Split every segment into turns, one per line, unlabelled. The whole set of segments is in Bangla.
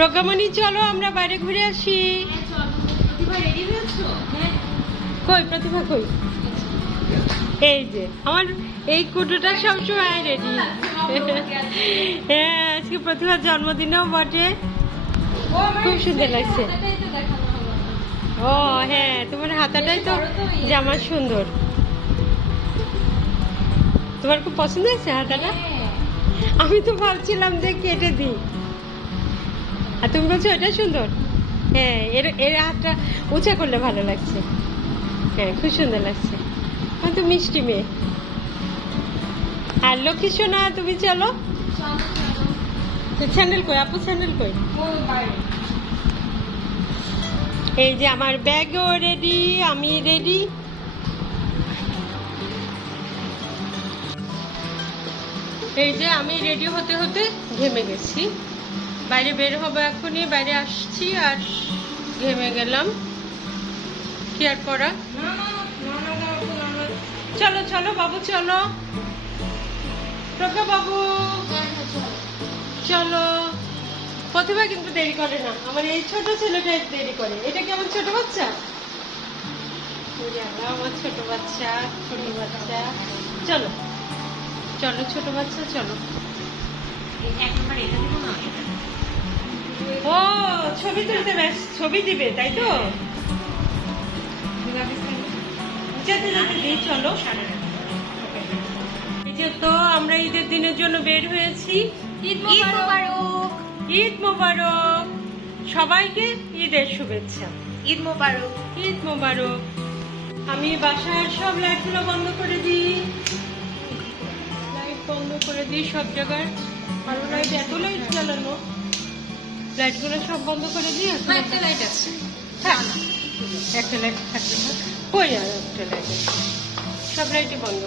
প্রজ্ঞামণি, চলো আমরা বাইরে ঘুরে আসি। কই, প্রতিভা কই? এই যে, আমার এই কুটুটা সবসময় রেডি হ্যাঁ আজকে প্রতিভার জন্মদিনেও বটে। খুব সুন্দর লাগছে। ও হ্যাঁ তোমার হাতাটাই তো জামা সুন্দর। তোমার খুব পছন্দ হয়েছে হাতাটা? আমি তো ভাবছিলাম যে কেটে দিই। আর তুমি বলছো এটা সুন্দর? হ্যাঁ এর এর হাতটা উঁচা করলে ভালো লাগছে। হ্যাঁ খুব সুন্দর লাগছে। আমার তো মিষ্টি মেয়ে। আর লক্ষ্মী সোনা, তুমি চলো। স্যান্ডেল কই? আপু স্যান্ডেল কই? এই যে আমার ব্যাগও রেডি আমি রেডি এই যে আমি রেডি হতে হতে ঘেমে গেছি। বাইরে বের হব এখনই, বাইরে আসছি আর ঘেমে গেলাম। কি আর করা চলো চলো, বাবু, চলো। প্রজ্ঞা বাবু। চলো। প্রতিভা কিন্তু দেরি করে না। আমার এই ছোট ছেলেটা দেরি করে। এটা কি আমার ছোট বাচ্চা? আমার ছোট বাচ্চা ছোট বাচ্চা। চলো। চলো, ছোট বাচ্চা, চলো। ও ছবি তুলতে ব্যাস ছবি দিবে তাই তো? যেতে যেতে দিই চলো। এই যে তো আমরা ঈদের দিনের জন্য বের হয়েছি। ঈদ মোবারক। ঈদ মোবারক। সবাইকে ঈদের শুভেচ্ছা।
ঈদ মোবারক।
ঈদ মোবারক। আমি বাসার সব লাইটগুলো বন্ধ করে দিই। লাইট বন্ধ করে দিই সব জায়গায়। আরও লাইট এত লাইট জ্বালানো লাইটগুলো সব বন্ধ করে দিই
একটা লাইট আছে।
থাক। একটা লাইট থাকবে না। কই আর একটা লাইট আছে? সব লাইটই বন্ধ।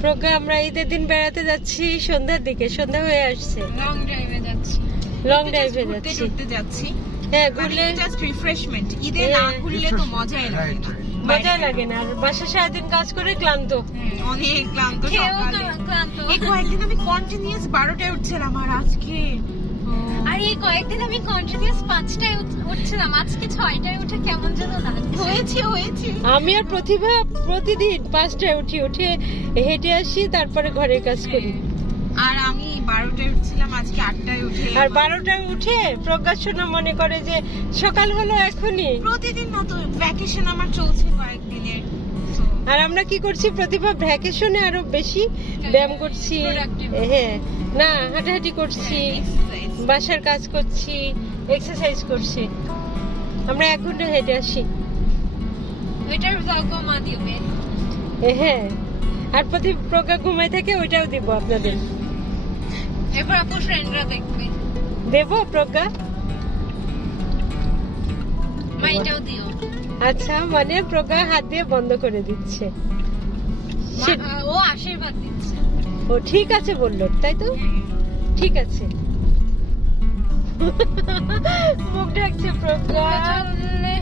প্রজ্ঞা আমরা ঈদের দিন বেড়াতে যাচ্ছি সন্ধ্যার দিকে। সন্ধ্যা হয়ে আসছে।
লং ড্রাইভে যাচ্ছি।
লং ড্রাইভে
ঘুরতে
যাচ্ছি।
ঘুরতে যাচ্ছি।
হ্যাঁ ঘুরলে
জাস্ট রিফ্রেশমেন্ট ঈদে
হ্যাঁ,
না ঘুরলে তো মজাই লাগে না।
মজা লাগে না। আর বাসা সারাদিন কাজ করে ক্লান্ত।
অনেক ক্লান্ত
খেয়েও তো ক্লান্ত।
এই কয়েকদিন আমি কন্টিনিউয়াস বারোটায় উঠছিলাম আর আজকে।
আর এই কয়েকদিন আমি কন্টিনিউস পাঁচটায় উঠছিলাম। আজকে ছয়টায় উঠে কেমন যেন লাগছে।
হয়েছে হয়েছে।
আমি আর প্রতিভা প্রতিদিন পাঁচটায় উঠি উঠে হেঁটে আসি তারপরে ঘরের কাজ করি।
আর আমি বারোটায় উঠছিলাম আজকে আটটায় উঠে
আর বারোটায় উঠে প্রজ্ঞাসনা মনে করে যে সকাল হলো এখনই।
প্রতিদিন মতো ভ্যাকেশন আমার চলছে কয়েকদিনের
আর আমরা কি করছি প্রতিভা ভ্যাকেশনে আরও বেশি ব্যায়াম করছি। হ্যাঁ না হাঁটাহাঁটি করছি বাসার কাজ করছি এক্সারসাইজ করছি। আমরা এক ঘণ্টা হেঁটে আসি।
ওইটার ব্লগও মা দিবে।
হ্যাঁ আর প্রতি প্রজ্ঞা ঘুমায় থেকে ওইটাও দিব আপনাদের।
এরপর আপুর ফ্রেন্ডরা দেখবে।
দেবো প্রজ্ঞা?
মা এটাও দিও।
আচ্ছা মানে প্রজ্ঞা হাত দিয়ে বন্ধ করে দিচ্ছে।
ও আশীর্বাদ দিচ্ছে।
ও ঠিক আছে বলল তাই তো? ঠিক আছে। মুখ ডাকছে প্রজ্ঞা।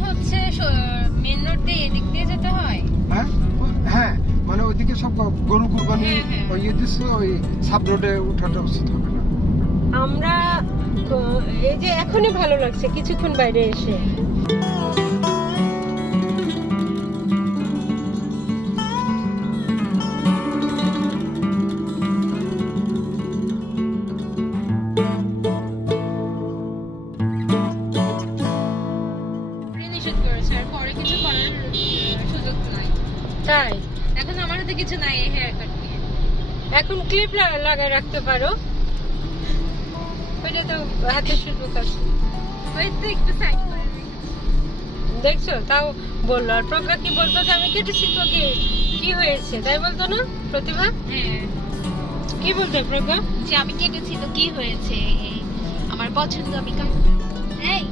হচ্ছে মেন রোড দিয়ে এদিক দিয়ে যেতে হয়
হ্যাঁ। হ্যাঁ? সব গরু কুরবানি
হ্যাঁ, হ্যাঁ।
ওই ইয়ে দিচ্ছে ওই সাব রোডে উঠাটা উচিত হবে না।
আমরা এই যে এখনই ভালো লাগছে কিছুক্ষণ বাইরে এসে।
পুরো নিষেধ করেছে আর পরে কিছু করার সুযোগ
তাই?
এখন আমার হাতে কিছু নাই হেয়ার কাট নিয়ে।
এখন ক্লিপ লাগায় রাখতে পারো। ওইটা তো হাতে সুযোগ আছে
ওই তো একটু সাইড করে
দেখছ? তাও বলল। আর প্রজ্ঞা কি বলতো যে আমি কেটেছি তো কি? কি হয়েছে? তাই বলতো না প্রতিভা?
হ্যাঁ।
কি বলতো প্রজ্ঞা
যে আমি কেটেছি তো কি হয়েছে? আমার পছন্দ আমি কাট এই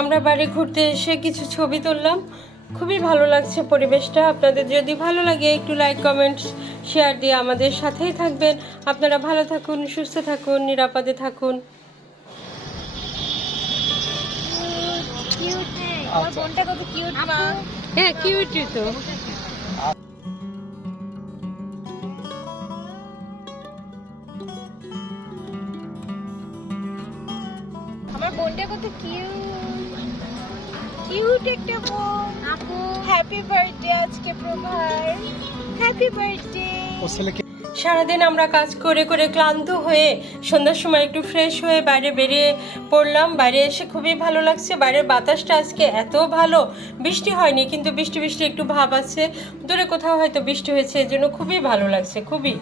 আমরা বাড়ি ঘুরতে এসে কিছু ছবি তুললাম। খুবই ভালো লাগছে পরিবেশটা। আপনাদের যদি ভালো লাগে একটু লাইক কমেন্ট শেয়ার দিয়ে আমাদের সাথেই থাকবেন। আপনারা ভালো থাকুন সুস্থ থাকুন নিরাপদে থাকুন।
আমার বোনটা কত কিউট
হ্যাঁ কিউটই তো।
আমার বোনটা কত কিউট কিউট একটা বোন আপু।
হ্যাপি বার্থডে আজকে প্রভার। হ্যাপি বার্থডে
সারাদিন আমরা কাজ করে করে ক্লান্ত হয়ে সন্ধ্যার সময় একটু ফ্রেশ হয়ে বাইরে বেরিয়ে পড়লাম। বাইরে এসে খুবই ভালো লাগছে। বাইরের বাতাসটা আজকে এত ভালো। বৃষ্টি হয়নি কিন্তু বৃষ্টি বৃষ্টি একটু ভাব আছে। দূরে কোথাও হয়তো বৃষ্টি হয়েছে এজন্য খুবই ভালো লাগছে খুবই।